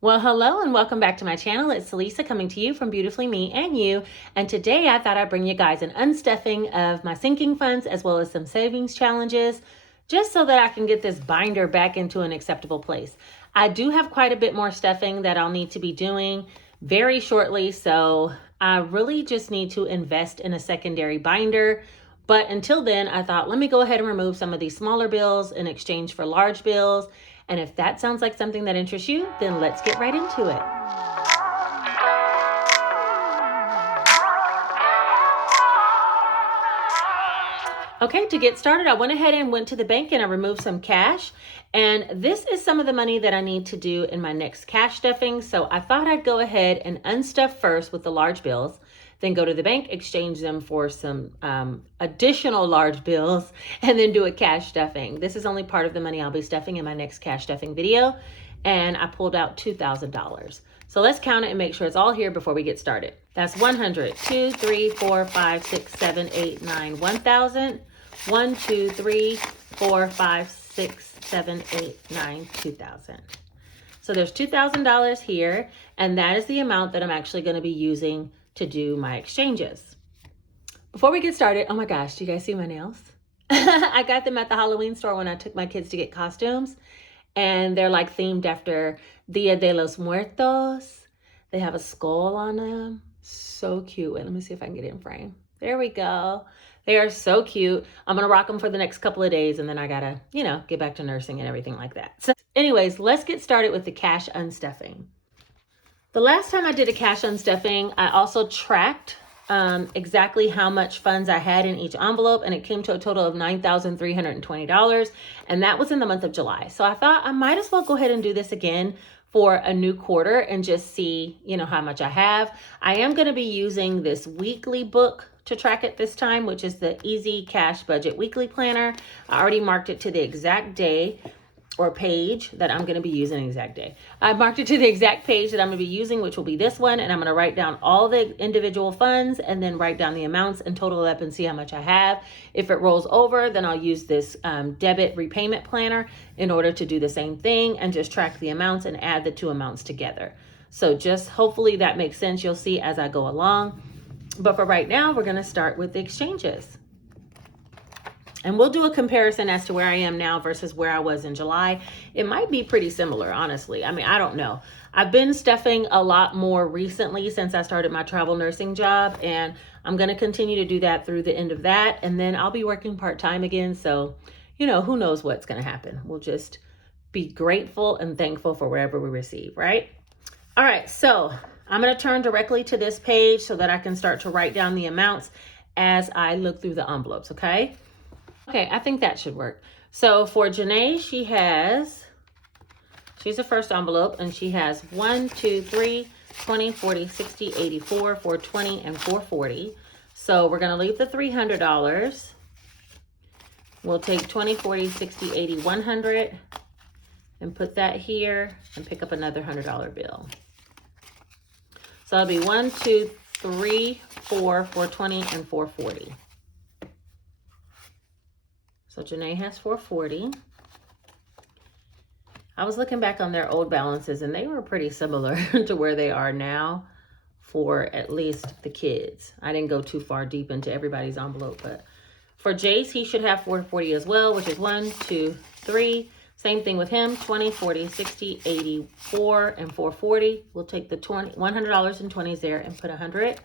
Well, hello and welcome back to my channel. It's Lisa coming to you from Beautifully Me and You. And today I thought I'd bring you guys an unstuffing of my sinking funds as well as some savings challenges, just so that I can get this binder back into an acceptable place. I do have quite a bit more stuffing that I'll need to be doing very shortly. So I really just need to invest in a secondary binder. But until then, I thought, let me go ahead and remove some of these smaller bills in exchange for large bills. And if that sounds like something that interests you, then let's get right into it. Okay, to get started, I went ahead and went to the bank and I removed some cash. And this is some of the money that I need to do in my next cash stuffing. So I thought I'd go ahead and unstuff first with the large bills, then go to the bank, exchange them for some additional large bills, and then do a cash stuffing. This is only part of the money I'll be stuffing in my next cash stuffing video. And I pulled out $2,000. So let's count it and make sure it's all here before we get started. That's 100, 2, 3, 4, 5, 6, 7, 8, 9, 1,000. 1, 2, 3, 4, 5, 6, 7, 8, 9, 2,000. So there's $2,000 here, and that is the amount that I'm actually going to be using to do my exchanges. Before we get started, oh my gosh, do you guys see my nails? I got them at the Halloween store when I took my kids to get costumes, and they're like themed after Dia de los Muertos. They have a skull on them. So cute. Wait, let me see if I can get it in frame. There we go. They are so cute. I'm going to rock them for the next couple of days, and then I got to, get back to nursing and everything like that. So anyways, let's get started with the cash unstuffing. The last time I did a cash unstuffing, I also tracked exactly how much funds I had in each envelope, and it came to a total of $9,320, and that was in the month of July. So I thought I might as well go ahead and do this again for a new quarter and just see, how much I have. I am going to be using this weekly book to track it this time, which is the Easy Cash Budget Weekly Planner. I already marked it to the exact day or page that I'm going to be using. Exact day. I marked it to the exact page that I'm going to be using, which will be this one. And I'm going to write down all the individual funds and then write down the amounts and total it up and see how much I have. If it rolls over, then I'll use this debit repayment planner in order to do the same thing and just track the amounts and add the two amounts together. So just hopefully that makes sense. You'll see as I go along. But for right now, we're going to start with the exchanges. And we'll do a comparison as to where I am now versus where I was in July. It might be pretty similar, honestly. I mean, I don't know. I've been stuffing a lot more recently since I started my travel nursing job, and I'm going to continue to do that through the end of that. And then I'll be working part-time again. So, who knows what's going to happen. We'll just be grateful and thankful for wherever we receive, right? All right, so I'm going to turn directly to this page so that I can start to write down the amounts as I look through the envelopes, okay? Okay, I think that should work. So for Janae, she's the first envelope, and she has 1, 2, 3, 20, 40, 60, 84, 420, and 440. So we're going to leave the $300. We'll take 20, 40, 60, 80, 100 and put that here and pick up another $100 bill. So it'll be 1, 2, 3, 4, 420, and 440. So Janae has 440. I was looking back on their old balances, and they were pretty similar to where they are now for at least the kids. I didn't go too far deep into everybody's envelope, but for Jace, he should have 440 as well, which is 1, 2, 3. Same thing with him, 20, 40, 60, 84, and 440. We'll take the $100 and 20s there and put 100.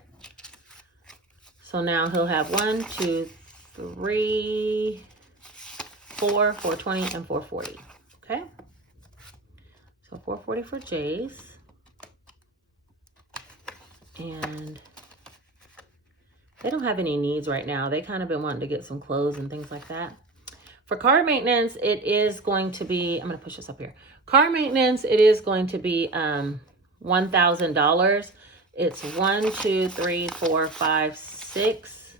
So now he'll have 1, 2, 3, 4, 420, and 440. Okay. So 440 for Jace. And they don't have any needs right now. They kind of been wanting to get some clothes and things like that. For car maintenance, it is going to be, I'm going to push this up here. Car maintenance, it is going to be $1,000. It's 1, 2, 3, 4, 5, 6.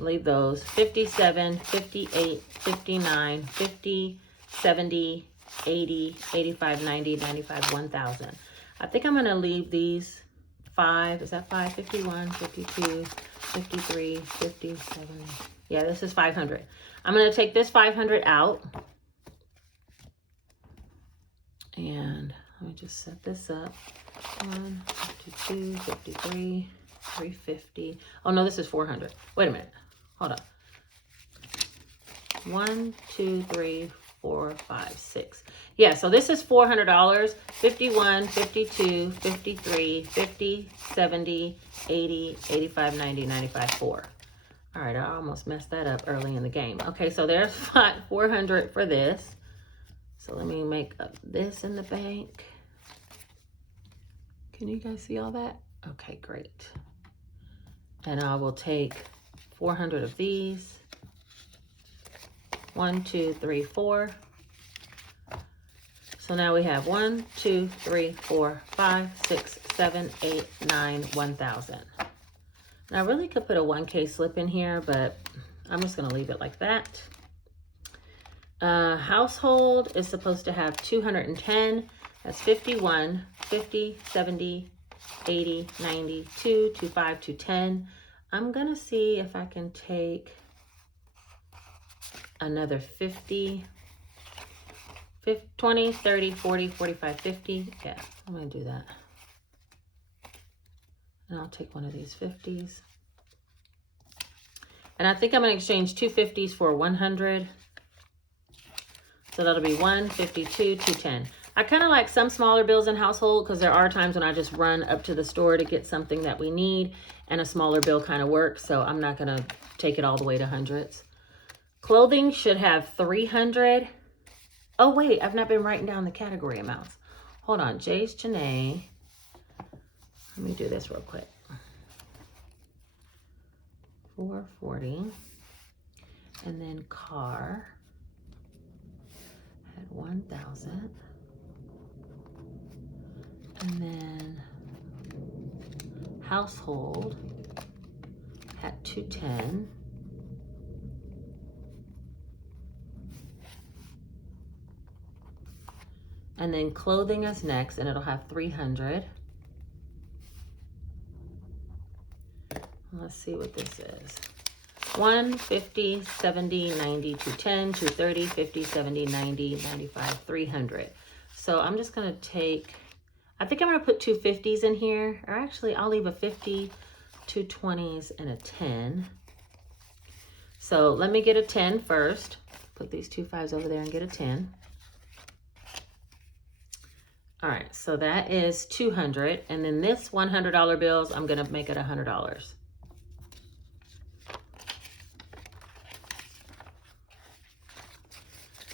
Leave those. 57, 58, 59, 50, 70, 80, 85, 90, 95, 1,000. I think I'm going to leave these 5. Is that 5? 51, 52, 53, 57. Yeah, this is 500. I'm going to take this 500 out. And Let me just set this up. 1, 52, 53, 350. Oh no, this is 400. Wait a minute. Hold on. 1, 2, 3, 4, 5, 6. Yeah, so this is $400. 51, 52, 53, 50, 70, 80, 85, 90, 95, 4. All right, I almost messed that up early in the game. Okay, so there's 400 for this. So let me make up this in the bank. Can you guys see all that? Okay, great. And I will take 400 of these. 1, 2, 3, 4. So now we have 1, 2, 3, 4, 5, 6, 7, 8, 9, 1,000. Now I really could put a 1K slip in here, but I'm just gonna leave it like that. Household is supposed to have 210. That's 51, 50, 70, 80, 90, 2, 25, 210. I'm gonna see if I can take another 50, 20, 30, 40, 45, 50. Yeah, I'm gonna do that. And I'll take one of these 50s. And I think I'm gonna exchange 2 50s for 100. So that'll be 1, 52, 210. I kind of like some smaller bills in household because there are times when I just run up to the store to get something that we need and a smaller bill kind of works. So I'm not gonna take it all the way to hundreds. Clothing should have 300. Oh wait, I've not been writing down the category amounts. Hold on, Jay's Janae. Let me do this real quick. 440. And then car had 1,000. And then household had 210. And then clothing is next, and it'll have 300. Let's see what this is. 1, 50, 70, 90, 210, 230, 50, 70, 90, 95, 300. So I'm just gonna take, I think I'm gonna put 2 50s in here, or actually I'll leave a 50, 2 20s, and a 10. So let me get a 10 first. Put these 2 5s over there and get a 10. All right, so that is 200. And then this $100 bills, I'm gonna make it $100.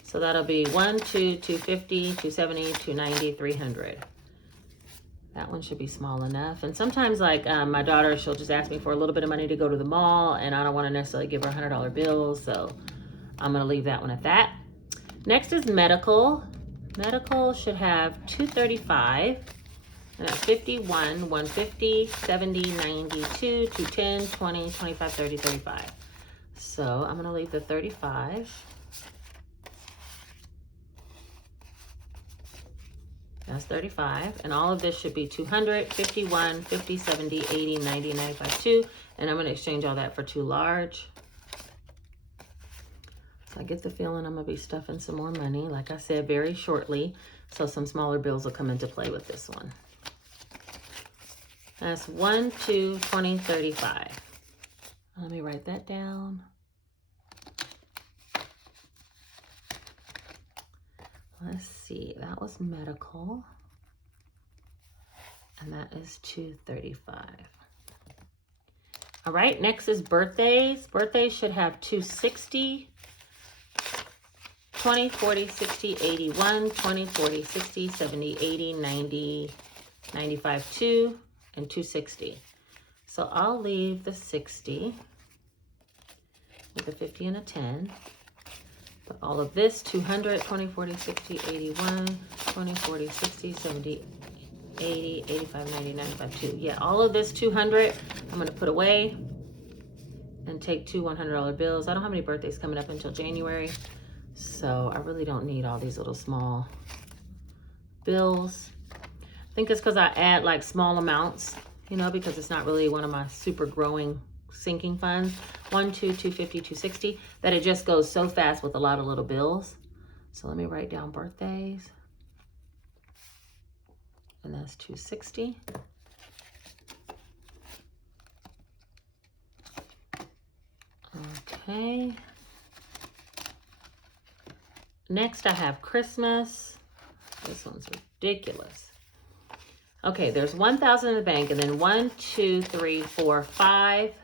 So that'll be 1, 2, 250, 270, 290, 300. That one should be small enough. And sometimes like my daughter, she'll just ask me for a little bit of money to go to the mall and I don't want to necessarily give her $100 bills. So I'm going to leave that one at that. Next is medical. Medical should have 235. And that's 51, 150, 70, 92, 210, 20, 25, 30, 35. So I'm going to leave the 35. That's 35. And all of this should be 200, 51, 50, 70, 80, 90, 95, 2. And I'm going to exchange all that for 2 large. So I get the feeling I'm going to be stuffing some more money, like I said, very shortly. So some smaller bills will come into play with this one. That's 1, 2, 20, 35. Let me write that down. Let's see, that was medical. And that is 235. All right, next is birthdays. Birthdays should have 260, 20, 40, 60, 81, 20, 40, 60, 70, 80, 90, 95, 2, and 260. So I'll leave the 60 with a 50 and a 10. But all of this, 200, 20, 40, 60, 81, 20, 40, 60, 70, 80, 85, 90, 95, 2. Yeah, all of this 200, I'm going to put away and take 2 $100 bills. I don't have any birthdays coming up until January, so I really don't need all these little small bills. I think it's because I add like small amounts, you know, because it's not really one of my super growing sinking funds. 1, 2, 250, 260, that it just goes so fast with a lot of little bills. So let me write down birthdays. and that's 260. Okay. Next I have Christmas. This one's ridiculous. Okay, there's 1,000 in the bank, and then 1, 2, 3, 4, 5.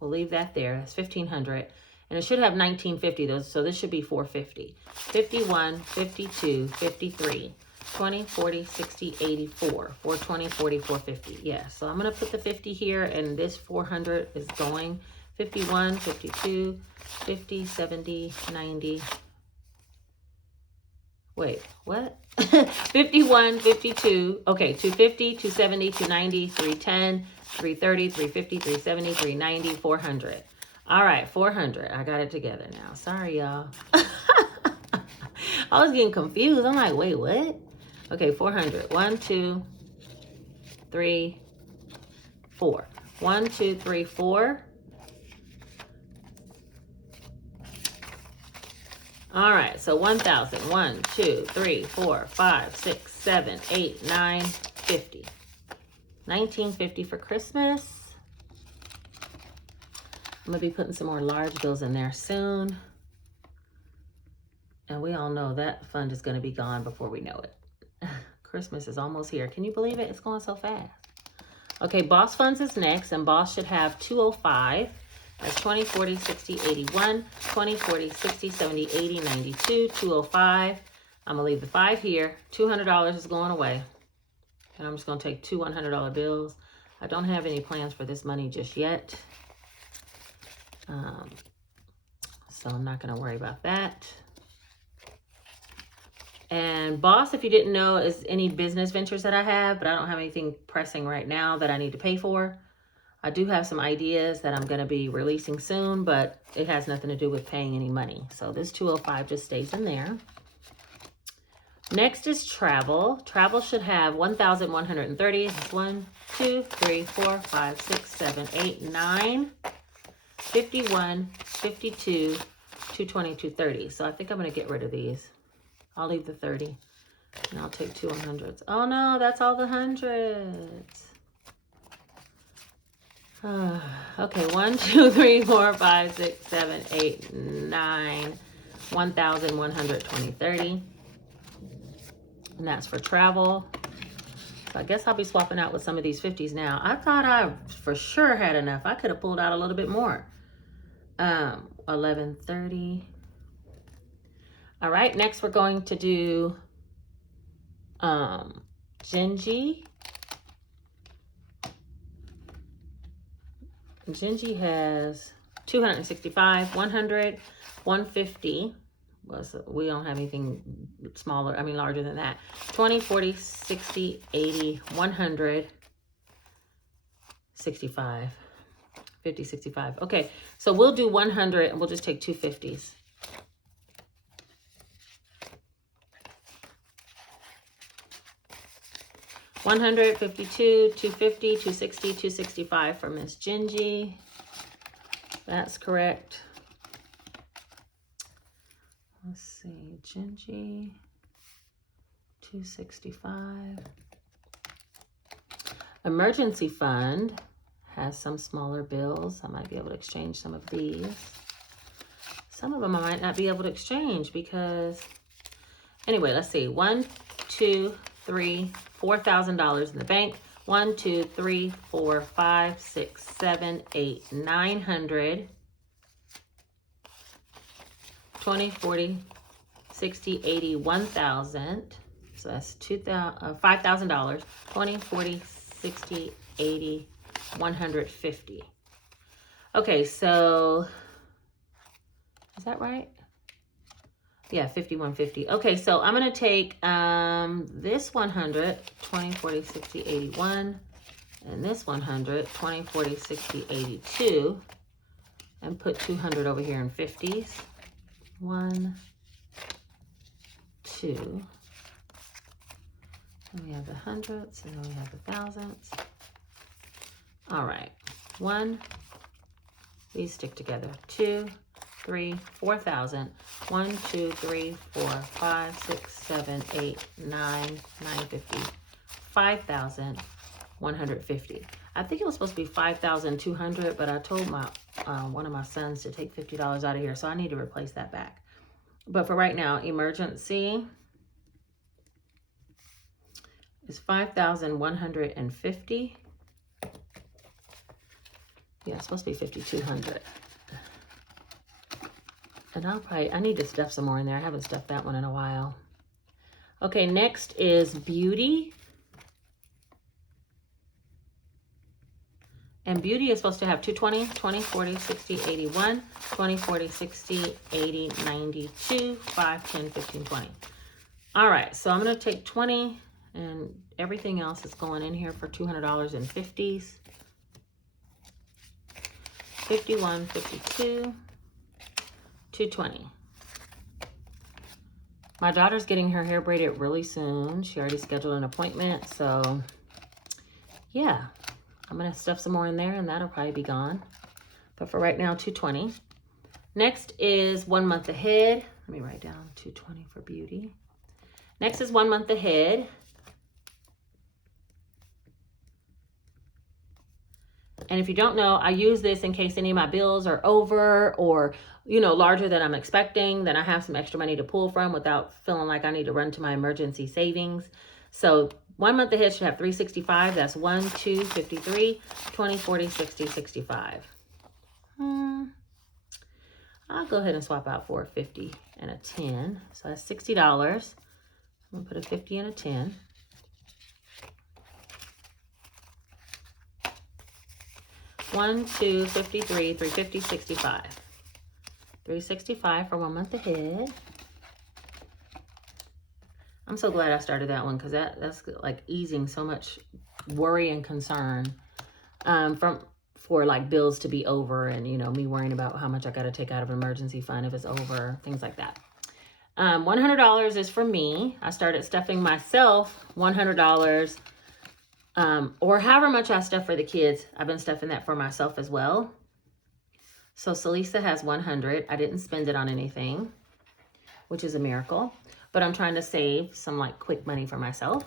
We'll leave that there. That's 1,500. And it should have 1950 those, so this should be 450. 51, 52, 53, 20, 40, 60, 84, 420, 40, 450. Yeah, so I'm going to put the 50 here, and this 400 is going 51, 52, 50, 70, 90. Wait, what? 51, 52. Okay, 250, 270, 290, 310, 330, 350, 370, 390, 400. All right, 400. I got it together now. Sorry, y'all. I was getting confused. I'm like, wait, what? Okay, 400. 1, 2, 3, 4. 1, 2, 3, 4. All right, so 1,000. 1, 2, 3, 4, 5, 6, 7, 8, 9, 50. 1950 for Christmas. I'm going to be putting some more large bills in there soon. And we all know that fund is going to be gone before we know it. Christmas is almost here. Can you believe it? It's going so fast. Okay, Boss Funds is next, and Boss should have 205. That's 20, 40, 60, 81, 20, 40, 60, 70, 80, 92, 205. I'm going to leave the 5 here. $200 is going away. And I'm just going to take 2 $100 bills. I don't have any plans for this money just yet. So I'm not going to worry about that. And Boss, if you didn't know, is any business ventures that I have, but I don't have anything pressing right now that I need to pay for. I do have some ideas that I'm going to be releasing soon, but it has nothing to do with paying any money. So this 205 just stays in there. Next is travel. Travel should have 1,130. 1, 2, 3, 4, 5, 6, 7, 8, 9, 51, 52, 220, 230. So I think I'm going to get rid of these. I'll leave the 30 and I'll take 2 100s. Oh no, that's all the hundreds. Okay, 1, 2, 3, 4, 5, 6, 7, 8, 9, 1,120, 30. And that's for travel. So I guess I'll be swapping out with some of these 50s now. I thought I for sure had enough. I could have pulled out a little bit more. 1130. All right, next we're going to do Gingy. Gingy has 265, 100, 150. We don't have anything smaller, larger than that. 20, 40, 60, 80, 100, 65, 50, 65. Okay, so we'll do 100 and we'll just take 2 50s. $100, 52, 250, 260, 265 for Miss Gingy. That's correct. Let's see, Gingy, 265. Emergency fund has some smaller bills. I might be able to exchange some of these. Some of them I might not be able to exchange because, anyway, let's see. 1, 2, 3, $4,000 in the bank. 1, 2, 3, 4, 5, 6, 7, 8, 900. 20, 40, 60, 80, 1,000. So that's $5,000. 20, 40, 60, 80, 150. Okay, so is that right? Yeah, 5150. Okay, so I'm going to take this 100, 20, 40, 60, 81, and this 100, 20, 40, 60, 82, and put 200 over here in 50s. 1, 2. And we have the hundreds, and then we have the thousands. All right, 1. These stick together. 2, 3, 4,000. 1, 2, 3, 4, 5, 6, 7, 8, 9, 950. 5,150. I think it was supposed to be 5,200, but I told my one of my sons to take $50 out of here, so I need to replace that back. But for right now, emergency is 5,150. Yeah, it's supposed to be 5,200. And I need to stuff some more in there. I haven't stuffed that one in a while. Okay, next is beauty. And beauty is supposed to have 220, 20, 40, 60, 81, 20, 40, 60, 80, 92, 5, 10, 15, 20. All right, so I'm going to take 20 and everything else is going in here for $200 in 50s. 51, 52, 220. My daughter's getting her hair braided really soon. She already scheduled an appointment, so yeah. I'm going to stuff some more in there and that'll probably be gone. But for right now, 220. Next is 1 month ahead. Let me write down 220 for beauty. Next is 1 month ahead. And if you don't know, I use this in case any of my bills are over or, you know, larger than I'm expecting. Then I have some extra money to pull from without feeling like I need to run to my emergency savings. So 1 month ahead should have 365. That's 1, 2, 53, 20, 40, 60, 65. I'll go ahead and swap out for a 50 and a 10. So that's $60. I'm going to put a 50 and a 10. One, 2, 53, 350, 65. 365 for 1 month ahead. I'm so glad I started that one because that's like easing so much worry and concern for like bills to be over and, you know, me worrying about how much I got to take out of an emergency fund if it's over, things like that. $100 is for me. I started stuffing myself $100 or however much I stuff for the kids. I've been stuffing that for myself as well. So Celisa has 100. I didn't spend it on anything, which is a miracle. But I'm trying to save some like quick money for myself.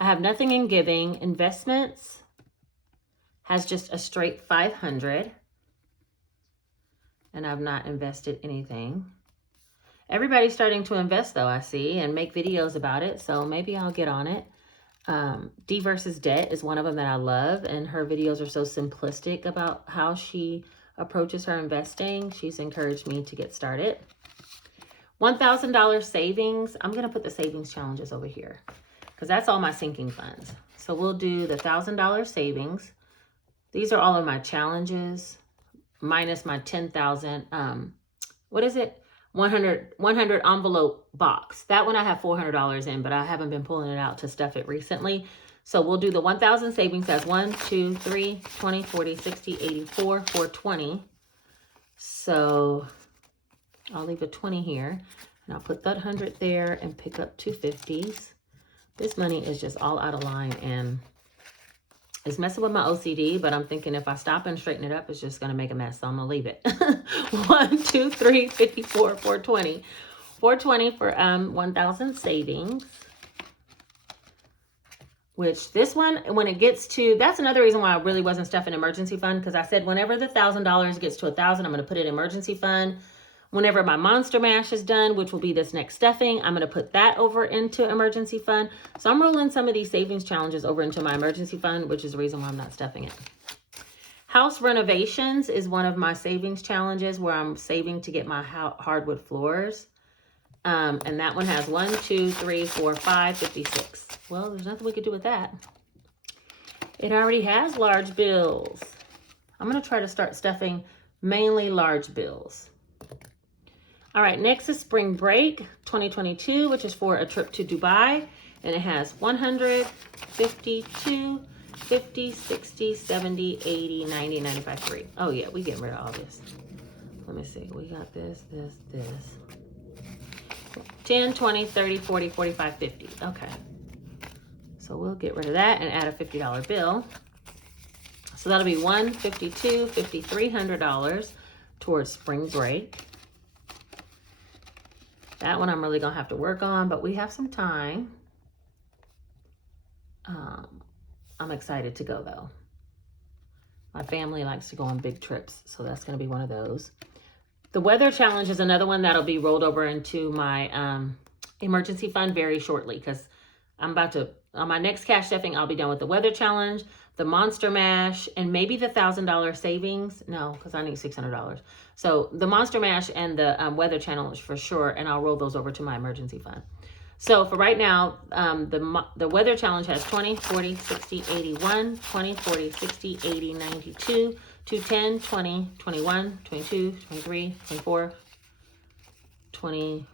I have nothing in giving. Investments has just a straight 500. And I've not invested anything. Everybody's starting to invest though, I see, and make videos about it. So maybe I'll get on it. D versus Debt is one of them that I love. And her videos are so simplistic about how she approaches her investing. She's encouraged me to get started. $1,000 savings. I'm going to put the savings challenges over here because that's all my sinking funds. So we'll do the $1,000 savings. These are all of my challenges minus my 10,000. What is it? 100 envelope box. That one I have $400 in, but I haven't been pulling it out to stuff it recently. So we'll do the 1,000 savings as 1, 2, 3, 20, 40, 60, 84, 420. So I'll leave a 20 here and I'll put that 100 there and pick up 2 50s. This money is just all out of line and it's messing with my OCD, but I'm thinking if I stop and straighten it up, it's just going to make a mess. So I'm going to leave it. 1, 2, 3, 54, 420. 420 for 1,000 savings. Which this one, when it gets to, that's another reason why I really wasn't stuffing emergency fund. Because I said whenever the $1,000 gets to 1,000, I'm going to put it in emergency fund. Whenever my Monster Mash is done, which will be this next stuffing, I'm going to put that over into emergency fund. So I'm rolling some of these savings challenges over into my emergency fund, which is the reason why I'm not stuffing it. House renovations is one of my savings challenges where I'm saving to get my hardwood floors. And that one has 1, 2, 3, 4, 5, 56. Well, there's nothing we could do with that. It already has large bills. I'm going to try to start stuffing mainly large bills. All right, next is spring break 2022, which is for a trip to Dubai. And it has 100, 52, 50, 60, 70, 80, 90, 95, 3. Oh yeah, we getting rid of all this. Let me see. We got this, this, this. 10, 20, 30, 40, 45, 50. Okay. So we'll get rid of that and add a $50 bill. So that'll be $152, $5,300 towards spring break. That one I'm really going to have to work on, but we have some time. I'm excited to go though. My family likes to go on big trips, so that's going to be one of those. The weather challenge is another one that'll be rolled over into my emergency fund very shortly, because I'm about to, on my next cash stuffing, I'll be done with the weather challenge, the Monster Mash, and maybe the $1,000 savings. No, because I need $600. So the Monster Mash and the weather challenge for sure, and I'll roll those over to my emergency fund. So for right now, the weather challenge has 20, 40, 60, 81, 20, 40, 60, 80, 92, 210, 20, 21, 22, 23, 24, 20,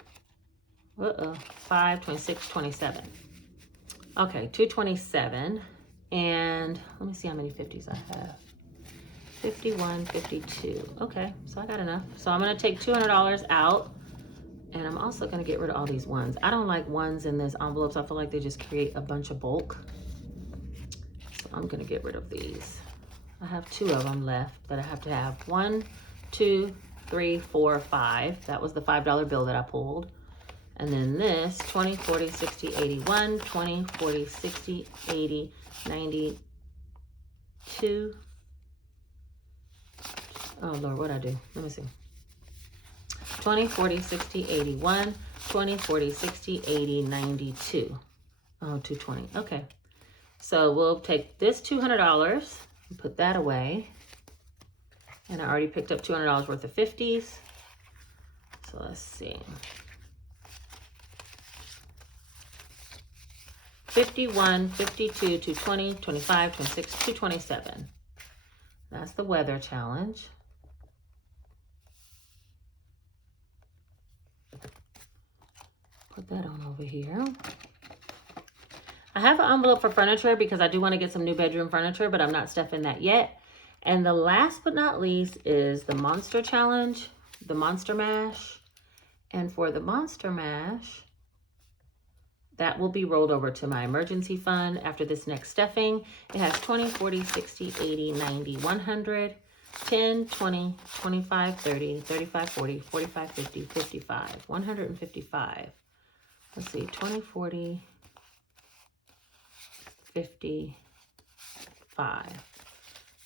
5, 26, 27. Okay, 227. And let me see how many 50s I have. 51, 52. Okay, so I got enough. So I'm going to take $200 out. And I'm also going to get rid of all these ones. I don't like ones in this envelopes. I feel like they just create a bunch of bulk. So I'm going to get rid of these. I have 2 of them left that I have to have. 1, 2, 3, 4, 5. That was the $5 bill that I pulled. And then this, 20, 40, 60, 81, 20, 40, 60, 80, 92. Oh, Lord, what'd I do? Let me see. 20, 40, 60, 81, 20, 40, 60, 80, 92. Oh, 220. Okay. So we'll take this $200 and put that away. And I already picked up $200 worth of 50s. So let's see. 51, 52, 220, 25, 26, 227. That's the weather challenge. Put that on over here. I have an envelope for furniture because I do want to get some new bedroom furniture, but I'm not stuffing that yet. And the last but not least is the Monster Challenge, the Monster Mash. And for the Monster Mash, that will be rolled over to my emergency fund after this next stuffing. It has 20, 40, 60, 80, 90, 100, 10, 20, 25, 30, 35, 40, 45, 50, 55, 155. Let's see, 20, 40, 55.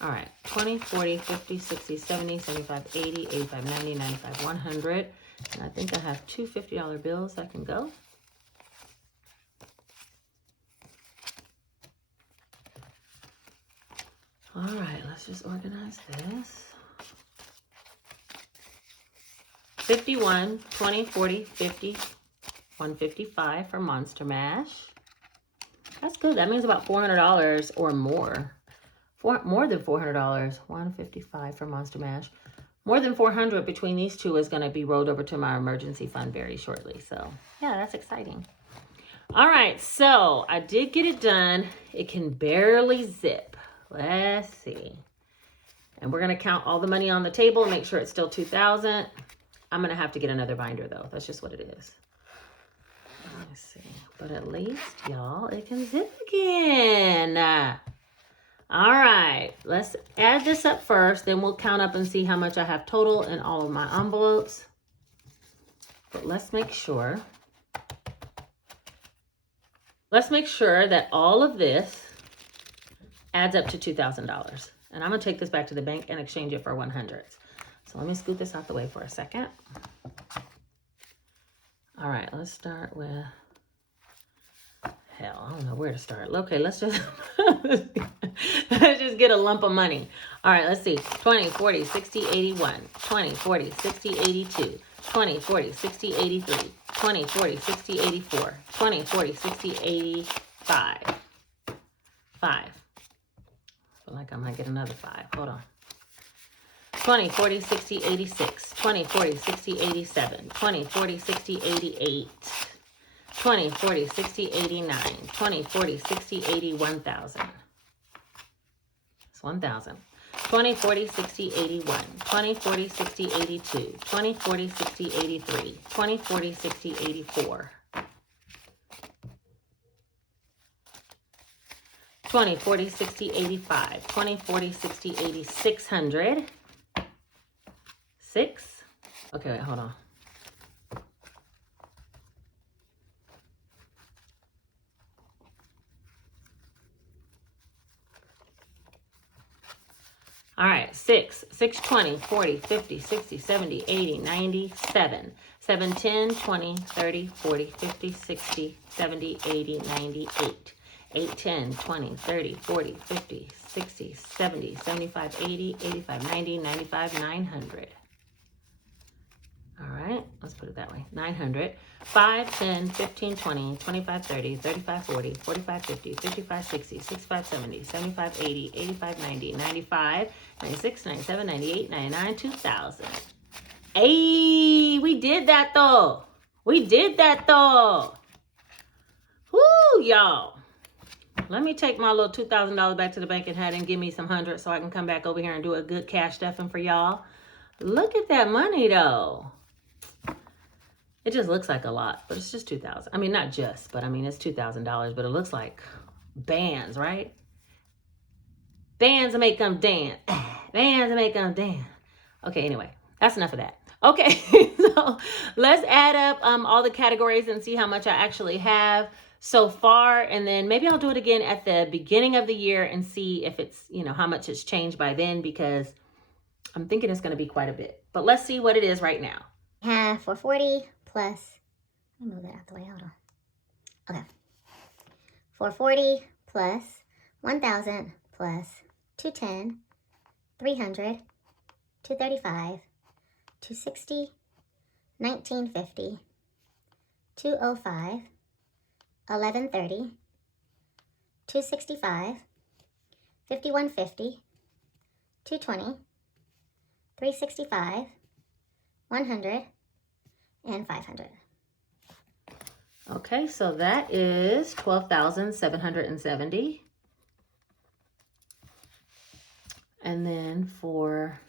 All right, 20, 40, 50, 60, 70, 75, 80, 85, 90, 95, 100. And I think I have 2 $50 bills that can go. All right, let's just organize this. 51, 20, 40, 50, 155 for Monster Mash. That's good. That means about $400 or more. More than $400. 155 for Monster Mash. More than 400 between these two is going to be rolled over to my emergency fund very shortly. So, yeah, that's exciting. All right, so I did get it done. It can barely zip. Let's see. And we're going to count all the money on the table and make sure it's still $2,000. I'm going to have to get another binder, though. That's just what it is. Let's see. But at least, y'all, it can zip again. All right. Let's add this up first. Then we'll count up and see how much I have total in all of my envelopes. But let's make sure. Let's make sure that all of this adds up to $2,000. And I'm going to take this back to the bank and exchange it for 100s. So let me scoot this out the way for a second. All right, let's start with, hell, I don't know where to start. Okay, let's just, let's just get a lump of money. All right, let's see. 20, 40, 60, 81. 20, 40, 60, 82. 20, 40, 60, 83. 20, 40, 60, 84. 20, 40, 60, 85. 5. I feel like I might get another 5. Hold on. 20, 40, 60, 86. 20, 40, 60, 87. 20, 40, 60, 88. 20, 40, 60, 89. 20, 40, 60, 80, 1,000. It's 1,000. 20, 40, 60, 81. 20, 40, 60, 82. 20, 40, 60, 83. 20, 40, 60, 84. 20, 40, 60, 85. 20, 40, 60, 80, 600. 6. Okay, wait, hold on. All right, 6, 6, 20, 40, 50, 60, 70, 80, 90, 7. 7, 10, 20, 30, 40, 50, 60, 70, 80, 90, 8. 8, 10, 20, 30, 40, 50, 60, 70, 75, 80, 85, 90, 95, 900. All right, let's put it that way. 900. 5, 10, 15, 20, 25, 30, 35, 40, 45, 50, 55, 60, 65, 70, 75, 80, 85, 90, 95, 96, 97, 98, 99, 2000. Hey, we did that though. We did that though. Woo, y'all. Let me take my little $2,000 back to the bank and have them give me some hundreds so I can come back over here and do a good cash stuffing for y'all. Look at that money though. It just looks like a lot, but it's just $2,000. I mean, not just, but I mean, it's $2,000, but it looks like bands, right? Bands make them dance. Bands make them dance. Okay, anyway, that's enough of that. Okay, so let's add up all the categories and see how much I actually have so far. And then maybe I'll do it again at the beginning of the year and see if it's, you know, how much it's changed by then, because I'm thinking it's going to be quite a bit. But let's see what it is right now. 440 plus, let me move that out the way, hold on. Okay. 440 plus 1,000 plus 210, 300, 235, 260, 1950, 205, 1130, 265, 5150, 220, 365, 100, and 500. Okay, so that is 12,770. And then for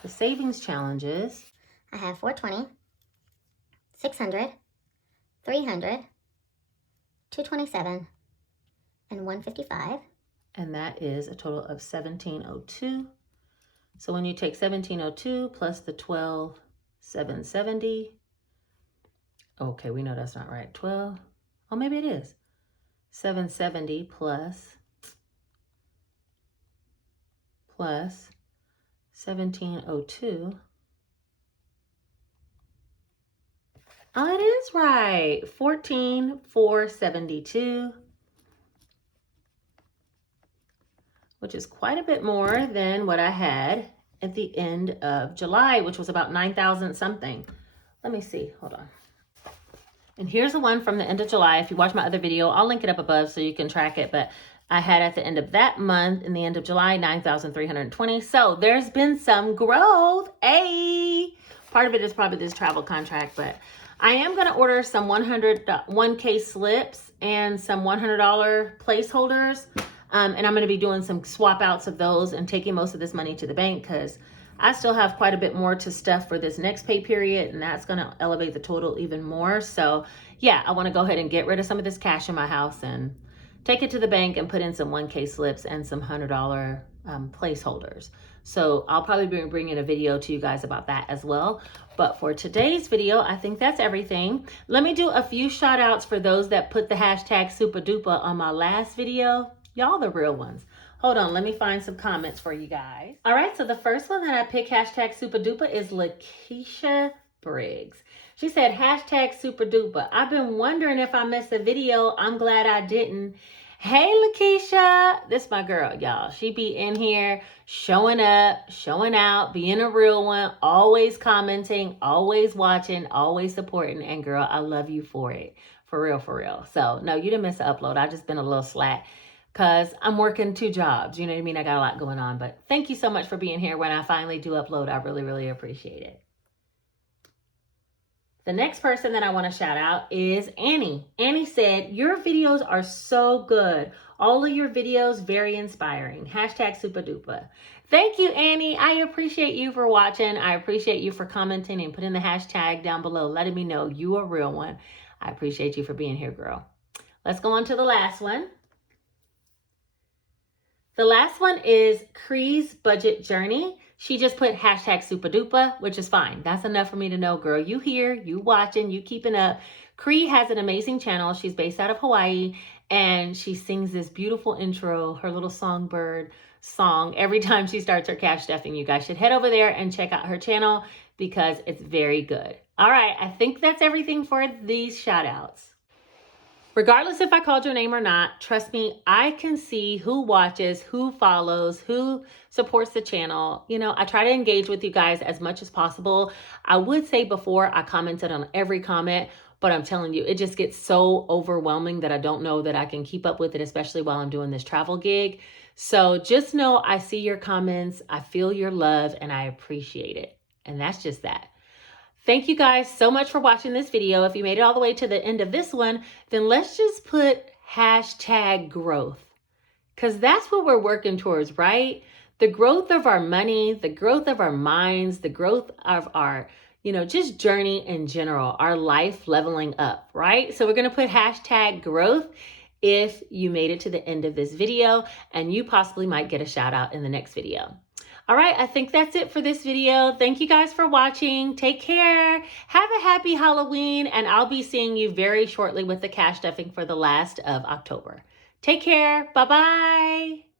the savings challenges, I have 420, 600, 300, 227, and 155. And that is a total of 1,702. So when you take 1,702 plus the 12,770, okay, we know that's not right. 12, oh, maybe it is. 770 plus 1,702. Oh, it is right. 14,472, which is quite a bit more than what I had at the end of July, which was about 9,000 something. Let me see. Hold on. And here's the one from the end of July. If you watch my other video, I'll link it up above so you can track it. But I had at the end of that month, in the end of July, 9,320. So there's been some growth. Hey, part of it is probably this travel contract, but I am going to order some 1K slips and some $100 placeholders. And I'm going to be doing some swap outs of those and taking most of this money to the bank, because I still have quite a bit more to stuff for this next pay period, and that's going to elevate the total even more. So yeah, I want to go ahead and get rid of some of this cash in my house and take it to the bank and put in some 1K slips and some $100 placeholders. So I'll probably be bringing a video to you guys about that as well. But for today's video, I think that's everything. Let me do a few shout outs for those that put the hashtag super duper on my last video. Y'all the real ones. Hold on, let me find some comments for you guys. All right, so the first one that I picked, hashtag super duper, is Lakeisha Briggs. She said, hashtag super duper. I've been wondering if I missed a video. I'm glad I didn't. Hey, Lakeisha. This my girl, y'all. She be in here showing up, showing out, being a real one, always commenting, always watching, always supporting. And girl, I love you for it. For real, for real. So no, you didn't miss the upload. I just been a little slack because I'm working 2 jobs. You know what I mean? I got a lot going on. But thank you so much for being here. When I finally do upload, I really, really appreciate it. The next person that I want to shout out is Annie. Annie said, your videos are so good. All of your videos, very inspiring. Hashtag super duper. Thank you, Annie. I appreciate you for watching. I appreciate you for commenting and putting the hashtag down below, letting me know you are a real one. I appreciate you for being here, girl. Let's go on to the last one. The last one is Cree's Budget Journey. She just put hashtag super duper, which is fine. That's enough for me to know, girl, you here, you watching, you keeping up. Cree has an amazing channel. She's based out of Hawaii, and she sings this beautiful intro, her little songbird song, every time she starts her cash stuffing. You guys should head over there and check out her channel because it's very good. All right, I think that's everything for these shout outs. Regardless if I called your name or not, trust me, I can see who watches, who follows, who supports the channel. You know, I try to engage with you guys as much as possible. I would say before I commented on every comment, but I'm telling you, it just gets so overwhelming that I don't know that I can keep up with it, especially while I'm doing this travel gig. So just know I see your comments, I feel your love, and I appreciate it. And that's just that. Thank you guys so much for watching this video. If you made it all the way to the end of this one, then let's just put hashtag growth, because that's what we're working towards, right? The growth of our money, the growth of our minds, the growth of our, just journey in general, our life leveling up, right? So we're going to put hashtag growth if you made it to the end of this video, and you possibly might get a shout out in the next video. All right, I think that's it for this video. Thank you guys for watching. Take care. Have a happy Halloween, and I'll be seeing you very shortly with the cash stuffing for the last of October. Take care. Bye-bye.